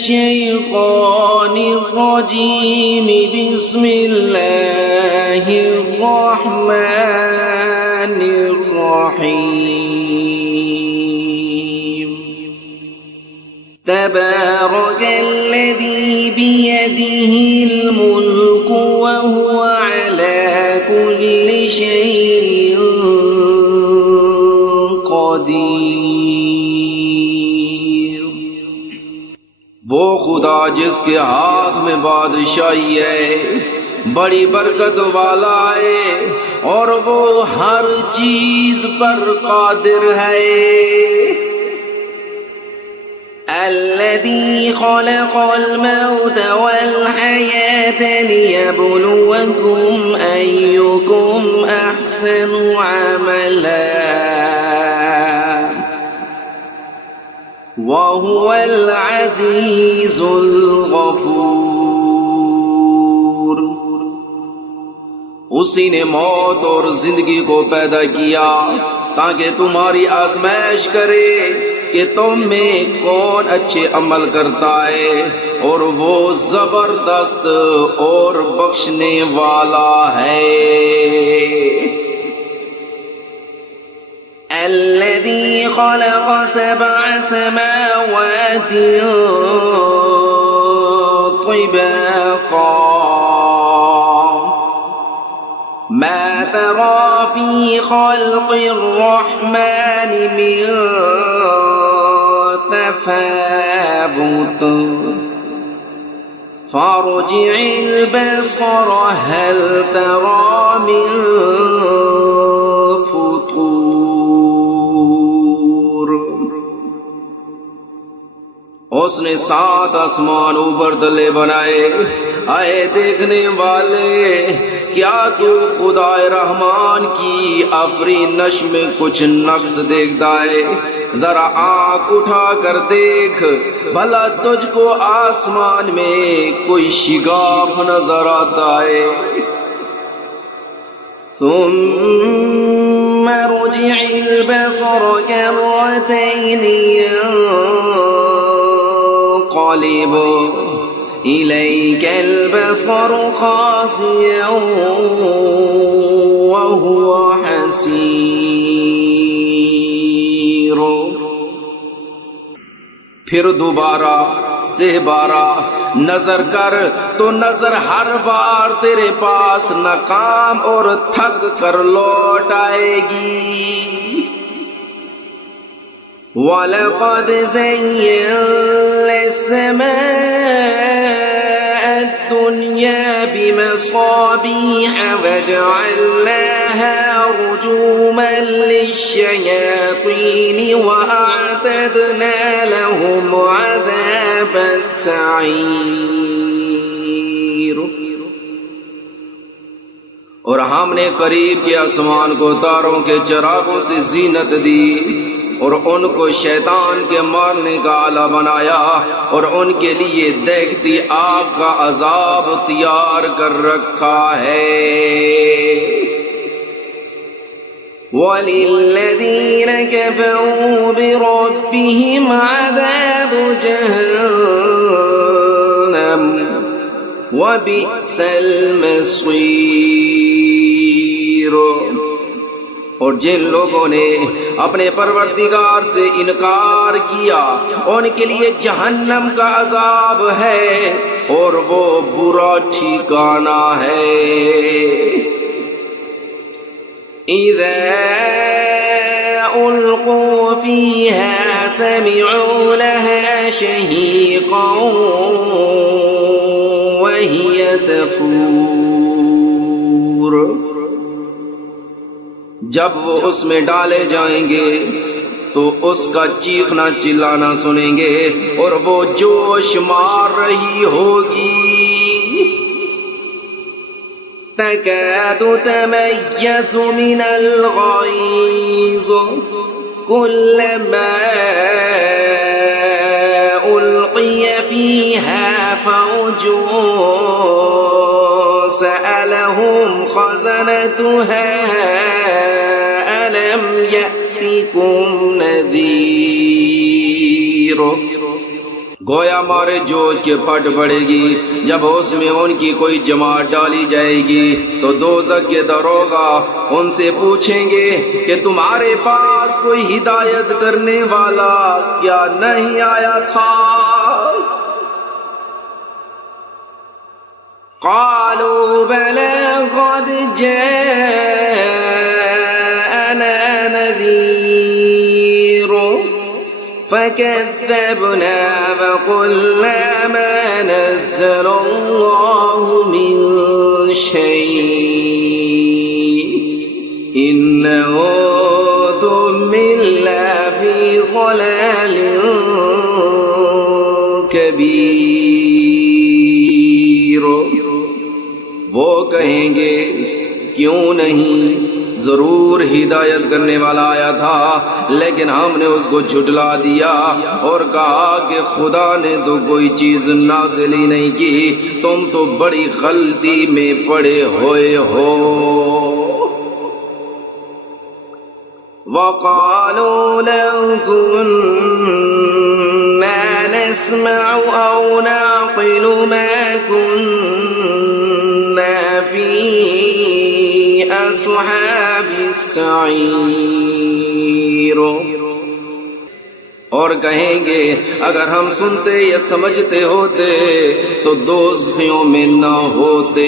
الشيطان الرجيم بسم الله الرحمن الرحيم تبارك الذي بيده الملك وهو على كل شيء قدیر۔ وہ خدا جس کے ہاتھ میں بادشاہی ہے، بڑی برکت والا ہے، اور وہ ہر چیز پر قادر ہے۔ الذي خلق الموت والحياة ليبلوكم أيكم أحسن عملا وهو العزيز الغفور۔ اسی نے موت اور زندگی کو پیدا کیا تاکہ تمہاری آزمائش کرے کہ تم میں کون اچھے عمل کرتا ہے، اور وہ زبردست اور بخشنے والا ہے۔ الذي خلق 7 سماوات طباقا ما ترى في خلق الرحمن من تفاوت فارجع البصر هل ترى من فطور۔ اس نے 7 آسمان اوپر تلے بنائے۔ آئے دیکھنے والے، کیا تو خدا رحمان کی آفرینش میں کچھ نقص دیکھتا ہے؟ ذرا آنکھ اٹھا کر دیکھ، بھلا تجھ کو آسمان میں کوئی شگاف نظر آتا ہے؟ ثم رجع البصر كرتين ينقلب إليك البصر خاسئا وهو حسير۔ پھر دوبارہ سے بارہ نظر کر تو نظر ہر بار تیرے پاس ناکام اور تھک کر لوٹ آئے گی۔ وَلَقَدْ زَيَّنَّا السَّمَاءَ الدُّنْيَا بِمَصَابِيحَ وَجَعَلْنَاهَا رُجُومًا لِلشَّيَاطِينِ وَأَعْتَدْنَا لَهُمْ عَذَابَ السَّعِيرِ۔ اور ہم نے قریب کے آسمان کو تاروں کے چراغوں سے زینت دی، اور ان کو شیطان کے مارنے کا آلہ بنایا، اور ان کے لیے دیکھتی آگ کا عذاب تیار کر رکھا ہے۔ وَلِلَّذِينَ كَفَرُوا بِرَبِّهِمْ عَذَابُ جَهَنَّمَ وَبِئْسَ الْمَصِيرُ۔ اور جن لوگوں نے اپنے پروردگار سے انکار کیا، ان کے لیے جہنم کا عذاب ہے، اور وہ برا ٹھکانہ ہے۔ اِذَا أُلْقُوا فِيهَا سَمِعُوا لَهَا شَهِيقًا وَهِيَ تَفُورُ۔ جب وہ اس میں ڈالے جائیں گے تو اس کا چیخنا چلانا سنیں گے، اور وہ جوش مار رہی ہوگی۔ تَكَادُ تَمَيَّزُ مِنَ الْغَيْظِ كُلَّمَا أُلْقِيَ فِيهَا فَوْجٌ سَأَلَهُمْ خَزَنَتُهَا أَلَمْ يَأْتِكُمْ نَذِيرٌ۔ گویا مارے جوش کے پھٹ پڑے گی۔ جب اس میں ان کی کوئی جماعت ڈالی جائے گی تو دوزخ کے داروغہ ان سے پوچھیں گے کہ تمہارے پاس کوئی ہدایت کرنے والا کیا نہیں آیا تھا؟ قالوا بلى قد جاءنا نذير فكذبنا فقلنا ما نزل الله من شيء إن أنتم إلا في ضلال كبير۔ وہ کہیں گے کیوں نہیں، ضرور ہدایت کرنے والا آیا تھا، لیکن ہم نے اس کو جھٹلا دیا اور کہا کہ خدا نے تو کوئی چیز نازل ہی نہیں کی، تم تو بڑی غلطی میں پڑے ہوئے ہو۔ وقالوا لو كنا نسمع أو نعقل ما كنا في أصحاب السعير۔ اور کہیں گے اگر ہم سنتے یا سمجھتے ہوتے تو دوزخیوں میں نہ ہوتے۔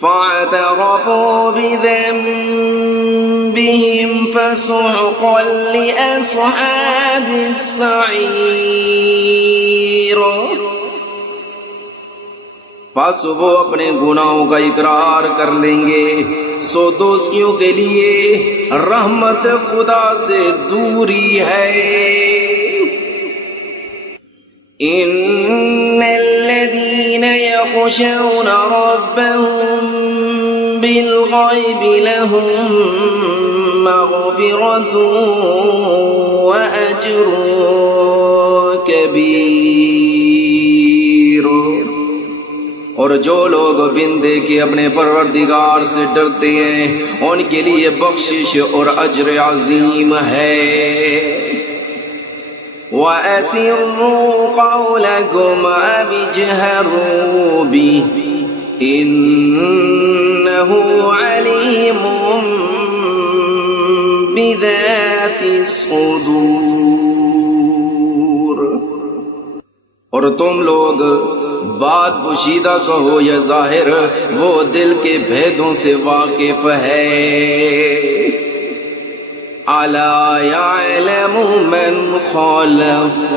فاعترفوا بذنبهم فسحقا لأصحاب السعير۔ پس وہ اپنے گناہوں کا اقرار کر لیں گے، سو دوزخیوں کے لیے رحمت خدا سے دوری ہے۔ إن الذين يخشون ربهم بالغيب لهم مغفرة وأجر كبير۔ اور جو لوگ بن دیکھے اپنے پروردگار سے ڈرتے ہیں ان کے لیے بخشش اور اجر عظیم ہے۔ وَأَسِرُّوا قَوْلَكُمْ أَوِ اجْهَرُوا بِهِ إِنَّهُ عَلِيمٌ بِذَاتِ الصُّدُورِ۔ اور تم لوگ بات پوشیدہ کہو یا ظاہر، وہ دل کے بھیدوں سے واقف ہے۔ أَلَا يَعْلَمُ مَنْ خَلَقَ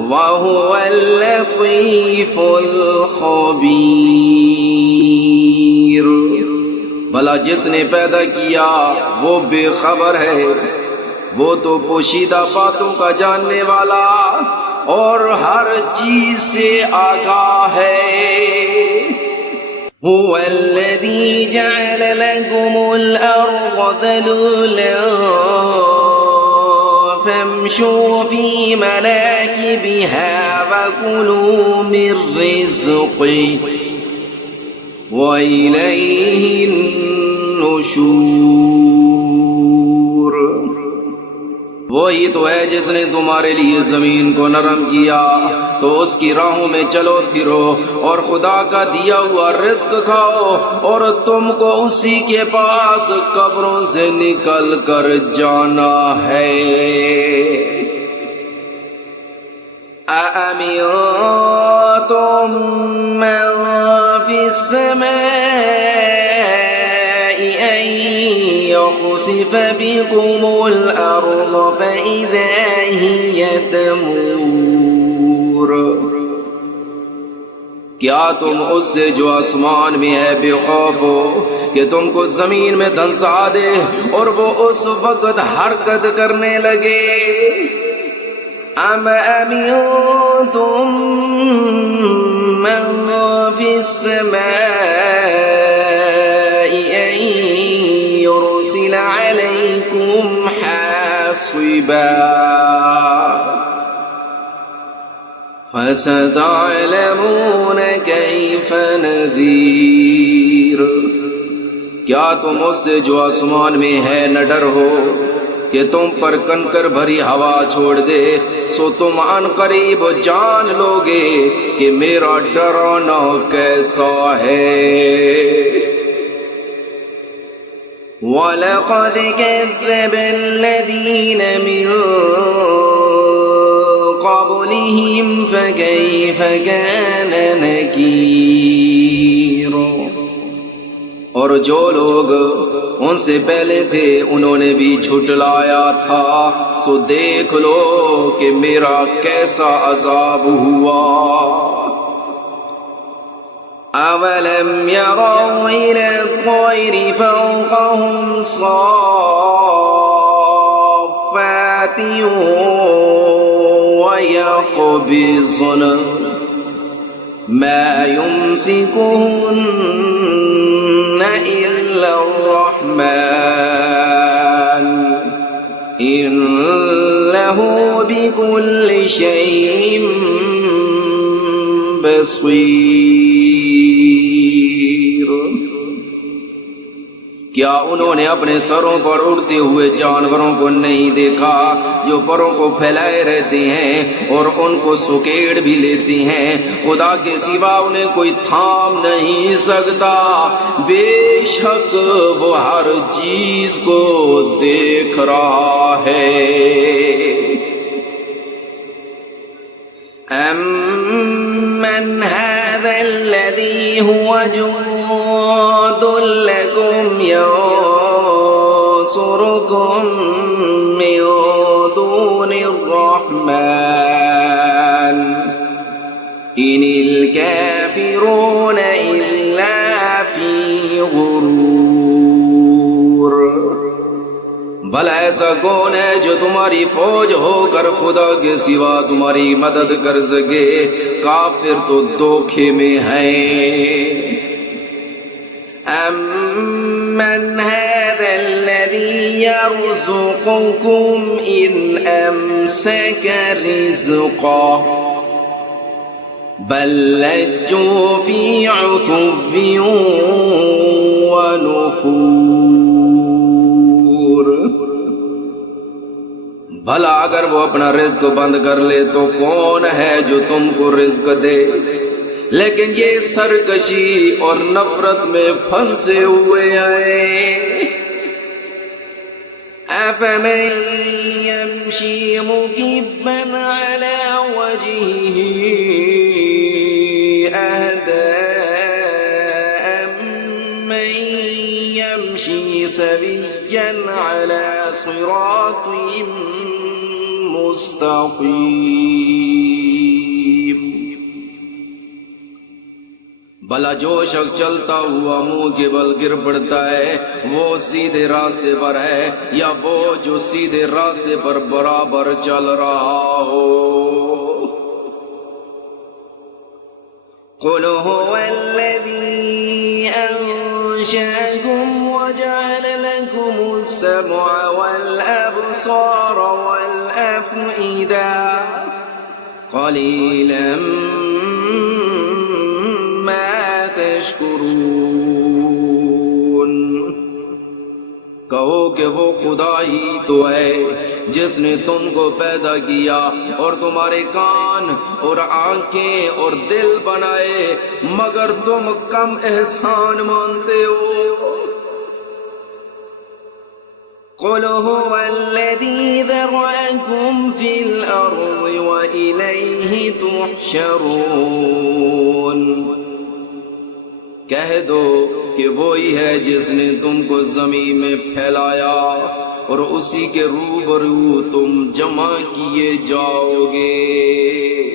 وَهُوَ اللَّطِيفُ الْخَبِيرُ۔ بھلا جس نے پیدا کیا وہ بے خبر ہے، وہ تو پوشیدہ باتوں کا جاننے والا اور ہر چیز سے آگاہ ہے۔ هو الذي جعل لكم الأرض ذلولا فامشوا في مناكبها وكلوا من رزقه وإليه النشور۔ وہی تو ہے جس نے تمہارے لیے زمین کو نرم کیا تو اس کی راہوں میں چلو پھرو اور خدا کا دیا ہوا رزق کھاؤ، اور تم کو اسی کے پاس قبروں سے نکل کر جانا ہے۔ أَأَمِنتُم مَّن فِي السَّمَاءِ أَن يَخْسِفَ بِكُمُ الْأَرْضَ فَإِذَا هِيَ تَمُورُ۔ کیا تم اس سے جو آسمان میں ہے بے خوف ہو کہ تم کو زمین میں دھنسا دے اور وہ اس وقت حرکت کرنے لگے؟ أَمْ أَمِنتُم مَّن فِي السَّمَاءِ أَن يُرْسِلَ عَلَيْكُمْ حَاصِبًا فَسَتَعْلَمُونَ كَيْفَ نَذِيرٌ۔ کیا تم اس سے جو آسمان میں ہے نہ ڈر ہو کہ تم پر کنکر بھری ہوا چھوڑ دے، سو تم ان قریب جان لو گے کہ میرا ڈرانا کیسا ہے۔ وَلَقَدْ كَذَّبَ الَّذِينَ مِن قَبْلِهِمْ فَكَيْفَ كَانَ نَكِيرٌ۔ اور جو لوگ ان سے پہلے تھے انہوں نے بھی جھٹلایا تھا، سو دیکھ لو کہ میرا کیسا عذاب ہوا۔ أَوَلَمْ يَرَوْا إِلَى الطَّيْرِ فَوْقَهُمْ صَافَّاتٍ وَيَقْبِضْنَ مَا يُمْسِكُهُنَّ إِلَّا الرَّحْمَنُ إِنَّهُ بِكُلِّ شَيْءٍ بصیر۔ کیا انہوں نے اپنے سروں پر اڑتے ہوئے جانوروں کو نہیں دیکھا جو پروں کو پھیلائے رہتے ہیں اور ان کو سکیڑ بھی لیتی ہیں؟ خدا کے سوا انہیں کوئی تھام نہیں سکتا، بے شک وہ ہر چیز کو دیکھ رہا ہے۔ أَمَّنْ هَذَا الَّذِي هُوَ جُندٌ لَكُمْ يَنصُرُكُم مِّن دُونِ الرَّحْمَنِ إِنِ الْكَافِرُونَ إِلَّا فِي غُرُورٍ۔ بھلا ایسا کون ہے جو تمہاری فوج ہو کر خدا کے سوا تمہاری مدد کر سکے؟ کافر تو دھوکے میں ہیں۔ أَمَّنْ هَذَا الَّذِي يَرْزُقُكُمْ إِنْ أَمْسَكَ رِزْقَهُ بَل لَّجُّوا فِي عُتُوٍّ وَنُفُورٍ۔ بھلا اگر وہ اپنا رزق بند کر لے تو کون ہے جو تم کو رزق دے؟ لیکن یہ سرکشی اور نفرت میں پھنسے ہوئے ہیں۔ أَفَمَن يَمْشِي مُكِبًّا عَلَى وَجْهِهِ أَهْدَىٰ أَمَّن يَمْشِي سَوِيًّا عَلَى صِرَاطٍ مستقیم۔ بھلا جو شخص چلتا ہوا منہ کے بل گر پڑتا ہے وہ سیدھے راستے پر ہے یا وہ جو سیدھے راستے پر برابر چل رہا ہو؟ قُلْ هُوَ الَّذِي أَنشَأَكُمْ وَجَعَلَ لَكُمُ السَّمْعَ وَالْأَبْصَارَ وَالْأَفْئِدَةَ قَلِيلًا مَا تَشْكُرُونَ۔ کہو کہ وہ خدا ہی تو ہے جس نے تم کو پیدا کیا اور تمہارے کان اور آنکھیں اور دل بنائے، مگر تم کم احسان مانتے ہو۔ قُلْ هُوَ الَّذِي ذَرَأَكُمْ فِي الْأَرْضِ وَإِلَيْهِ تُحْشَرُونَ۔ کہہ دو کہ وہی ہے جس نے تم کو زمین میں پھیلایا اور اسی کے روبرو تم جمع کیے جاؤ گے۔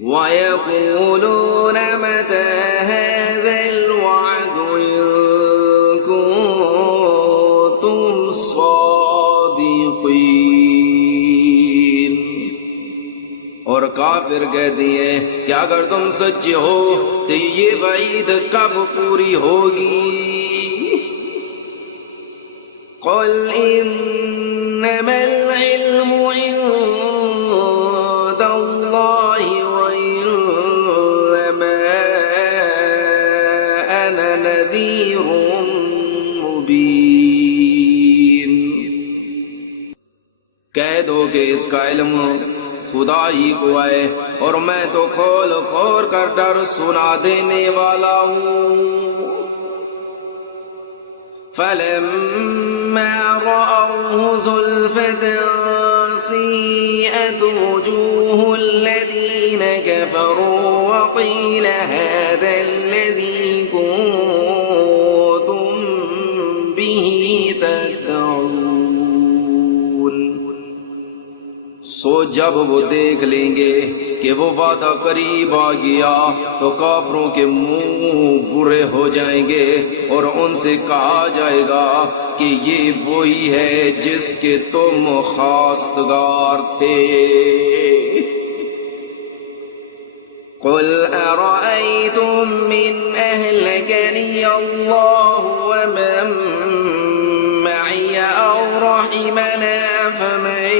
وَيَقُولُونَ مَتَىٰ هَٰذَا الْوَعْدُ إِن كُنتُمْ صَادِقِينَ۔ اور کافر کہتے ہیں کہ اگر تم سچے ہو تو یہ وعید کب پوری ہوگی؟ قُلْ إِنَّمَا الْعِلْمُ عِندَ اللَّهِ وَإِنَّمَا أَنَا نَذِيرٌ مُّبِينٌ۔ کہہ دو کہ اس کا علم خدا ہی کو ہے اور میں تو کھول کھول کر ڈر سنا دینے والا ہوں. فَلَمَّا رَأَوْهُ زُلْفَةً سِيئَتْ وُجُوهُ الَّذِينَ كَفَرُوا وَقِيلَ هَذَا الَّذِي كُنتُم بِهِ تَدَّعُونَ. سو جب وہ دیکھ لیں گے کہ وہ وعدہ قریب آ گیا تو کافروں کے منہ برے ہو جائیں گے اور ان سے کہا جائے گا کہ یہ وہی ہے جس کے تم خواستگار تھے. قل ارأيتم من أهلكني الله ومن معي أو رحمنا فمن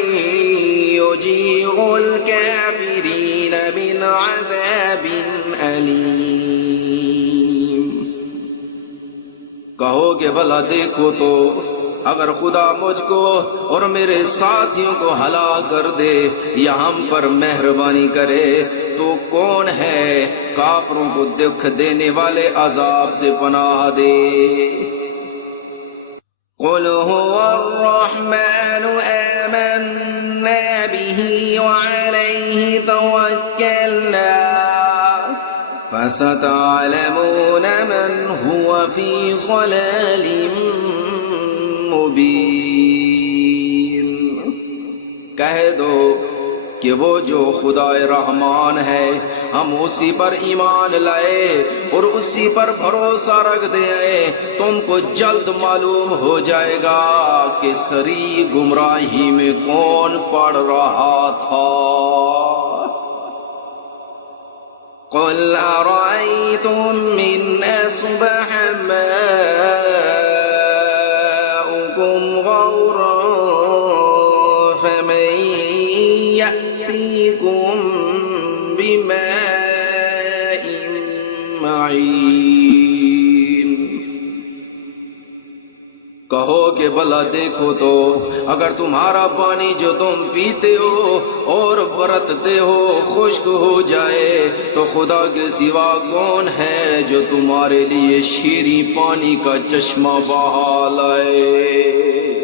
يجير الكافرين من عذاب أليم. کہو کہ بھلا دیکھو تو اگر خدا مجھ کو اور میرے ساتھیوں کو ہلاک کر دے یا ہم پر مہربانی کرے تو کون ہے کافروں کو دکھ دینے والے عذاب سے پناہ دے. قل هو الرحمن آمنا به وعليه توكلنا فستعلمون من هو في ضلال مبين. کہہ دو کہ وہ جو خدا رحمان ہے ہم اسی پر ایمان لائے اور اسی پر بھروسہ رکھتے ہیں. تم کو جلد معلوم ہو جائے گا کہ سری گمراہی میں کون پڑ رہا تھا. قل ارأيتم من أصبح ماؤكم غورا فمن يأتيكم بماء معين. کہو کہ بھلا دیکھو تو اگر تمہارا پانی جو تم پیتے ہو اور برتتے ہو خشک ہو جائے تو خدا کے سوا کون ہے جو تمہارے لیے شیریں پانی کا چشمہ بہا لائے.